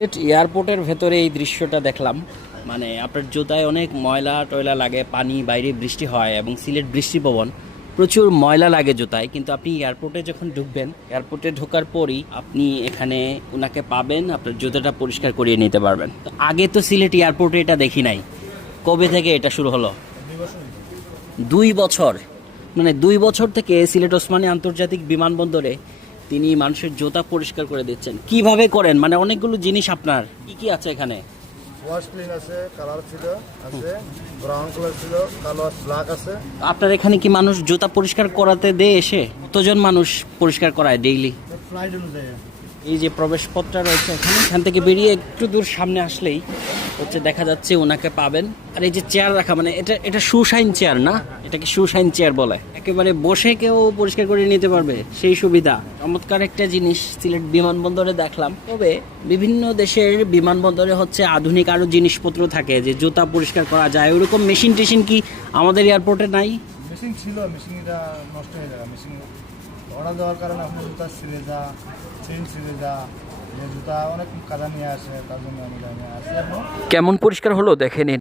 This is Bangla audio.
এয়ারপোর্টের ভেতরে এই দৃশ্যটা দেখলাম, মানে আপনার জুতায় অনেক ময়লা টয়লা লাগে, পানি বাইরে বৃষ্টি হয় এবং সিলেট বৃষ্টিভবন, প্রচুর ময়লা লাগে জুতায়। কিন্তু আপনি এয়ারপোর্টে যখন ঢুকবেন, এয়ারপোর্টে ঢোকার পরই আপনি এখানে ওনাকে পাবেন, আপনার জুতাটা পরিষ্কার করিয়ে নিতে পারবেন। তো আগে তো সিলেট এয়ারপোর্টে এটা দেখি নাই। কবে থেকে এটা শুরু হলো? 2 বছর। মানে 2 বছর থেকে সিলেট ওসমানী আন্তর্জাতিক বিমানবন্দরে তিনি মানুষের জুতা পরিষ্কার করে দিচ্ছেন। কিভাবে করেন? মানে অনেকগুলো জিনিস আপনার কি কি আছে এখানে? ওয়াশ ক্লিন আছে, কালার ছিল আছে, ব্রাউন কালার ছিল, কালো ব্ল্যাক আছে। আপনার এখানে কি মানুষ জুতা পরিষ্কার করাতে দেয় এসে? কতজন মানুষ পরিষ্কার করায় ডেইলি? ফ্লাইট অনুযায়ী এই যে প্রবেশপথটা রয়েছে এখান থেকে বেরিয়ে একটু দূর সামনে আসলেই হচ্ছে দেখা যাচ্ছে ওনাকে পাবেন। আর এই যে চেয়ার রাখা, মানে এটা সুশাইন চেয়ার না? এটাকে সুশাইন চেয়ার বলে। একেবারে বসে কেউ পরিষ্কার করে নিতে পারবে, সেই সুবিধা। চমৎকার একটা জিনিস সিলেট বিমানবন্দরে দেখলাম। তবে বিভিন্ন দেশের বিমানবন্দরে হচ্ছে আধুনিক আরো জিনিসপত্র থাকে যে জুতা পরিষ্কার করা যায়, ওরকম মেশিন টেশিন কি আমাদের এয়ারপোর্টে নাই? মেশিন ছিল, মেশিনটা নষ্ট হয়ে যাবে। মেশিন অর্ডার দেওয়ার কারণে আপনার জুতা ছিঁড়ে যা, চেন ছিঁড়ে যা, যে জুতা অনেক কাদা নিয়ে আসে, তার জন্য আমি আসি। কেমন পরিষ্কার হলো দেখেন।